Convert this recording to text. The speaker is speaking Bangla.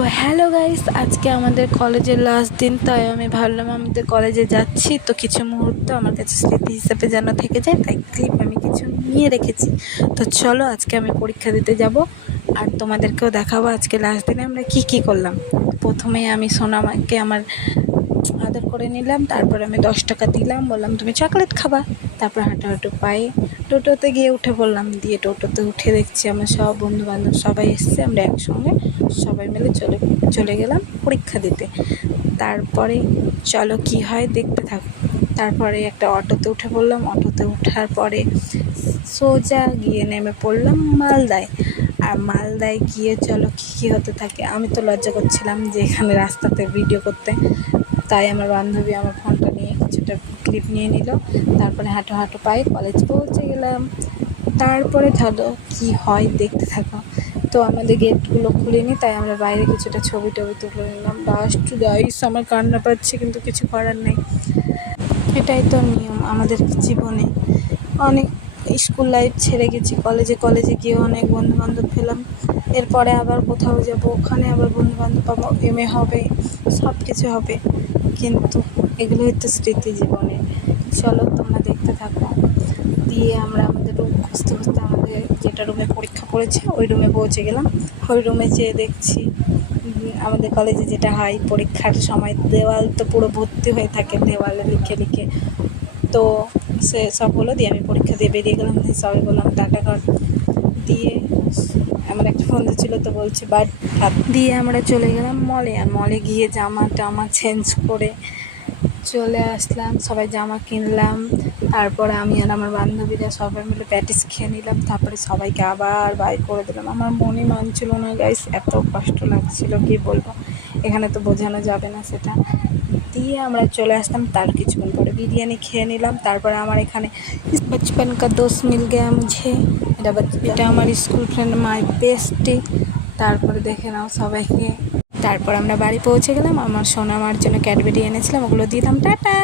তো হ্যালো গাইস, আজকে আমাদের কলেজের লাস্ট দিন, তাই আমি ভাবলাম আমাদের কলেজে যাচ্ছি তো কিছু মুহূর্ত আমার কাছে স্মৃতি হিসেবে যেন থেকে যায়, তাই ক্লিপ আমি কিছু নিয়ে রেখেছি। তো চলো আজকে আমি পরীক্ষা দিতে যাব আর তোমাদেরকেও দেখাবো আজকে লাস্ট দিনে আমরা কি করলাম। প্রথমেই আমি সোনামাকে আমার আদর করে নিলাম, তারপরে আমি 10 টাকা দিলাম, বললাম তুমি চকলেট খাবা। তারপর হাঁটু পায়ে টোটোতে গিয়ে উঠে পড়লাম, দিয়ে টোটোতে উঠে দেখছি আমার সব বন্ধুবান্ধব সবাই এসছে, আমরা একসঙ্গে সবাই মিলে চলে গেলাম পরীক্ষা দিতে। তারপরে চলো কি হয় দেখতে থাকো। তারপরে একটা অটোতে উঠে পড়লাম, অটোতে ওঠার পরে সোজা গিয়ে নেমে পড়লাম মালদায়। আর মালদায় গিয়ে চলো কী হতে থাকে, আমি তো লজ্জা করছিলাম যে এখানে রাস্তাতে ভিডিও করতে, তাই আমার বান্ধবী আমার ফোনটা নিয়ে কিছুটা ক্লিপ নিয়ে নিল। তারপরে হাঁটু পায়ে কলেজ পৌঁছে গেলাম। তারপরে চলো কি হয় দেখতে থাকো। তো আমাদের গেটগুলো খুলিনি, তাই আমরা বাইরে কিছুটা ছবি টবি তুলে নিলাম। লাস্ট গাইস আমার কান্না পাচ্ছে, কিন্তু কিছু করার নেই, এটাই তো নিয়ম আমাদের জীবনে। অনেক স্কুল লাইফ ছেড়ে গেছি, কলেজে গিয়ে অনেক বন্ধুবান্ধব পেলাম। এরপরে আবার কোথাও যাব, ওখানে আবার বন্ধুবান্ধব পাবো, এমএ হবে, সব কিছু হবে, কিন্তু এগুলো হচ্ছে স্মৃতি জীবনে। চলো তোমরা দেখতে থাকো। দিয়ে আমরা আমাদের রুম খুঁজতে আমাদের যেটা রুমে পরীক্ষা পড়েছে ওই রুমে পৌঁছে গেলাম। ওই রুমে যেয়ে দেখছি আমাদের কলেজে যেটা হয় পরীক্ষার সময়, দেওয়াল তো পুরো ভর্তি হয়ে থাকে দেওয়ালে লিখে। তো সে সব হলো, দিয়ে আমি পরীক্ষা দিয়ে বেরিয়ে গেলাম। সবাই বললাম টাটা কর, দিয়ে আমার একটা বন্ধু ছিল তো বলছে বাট, দিয়ে আমরা চলে গেলাম মলে। আর মলে গিয়ে জামা টামা চেঞ্জ করে চলে আসলাম, সবাই জামা কিনলাম। তারপরে আমি আর আমার বান্ধবীরা সবাই মিলে প্যাটিস খেয়ে নিলাম। তারপরে সবাইকে আবার বাই করে দিলাম। আমার মনে মানছিল না গাইস, এত কষ্ট লাগছিল কি বলবো, এখানে তো বোঝানো যাবে না সেটা। দিয়ে আমরা চলে আসলাম, তার কিছুক্ষণ পরে বিরিয়ানি খেয়ে নিলাম। তারপরে আমার এখানে বচপন কা দোস্ত মিল গয়া মুঝে, এটা আমার স্কুল ফ্রেন্ড, মাই বেস্টি। তারপরে দেখে নাও সবাইকে। তারপর আমরা বাড়ি পৌঁছে গেলাম, আমার সোনা আমার জন্য ক্যাডবেরি এনেছিলাম, ওগুলো দিলাম, টাটা।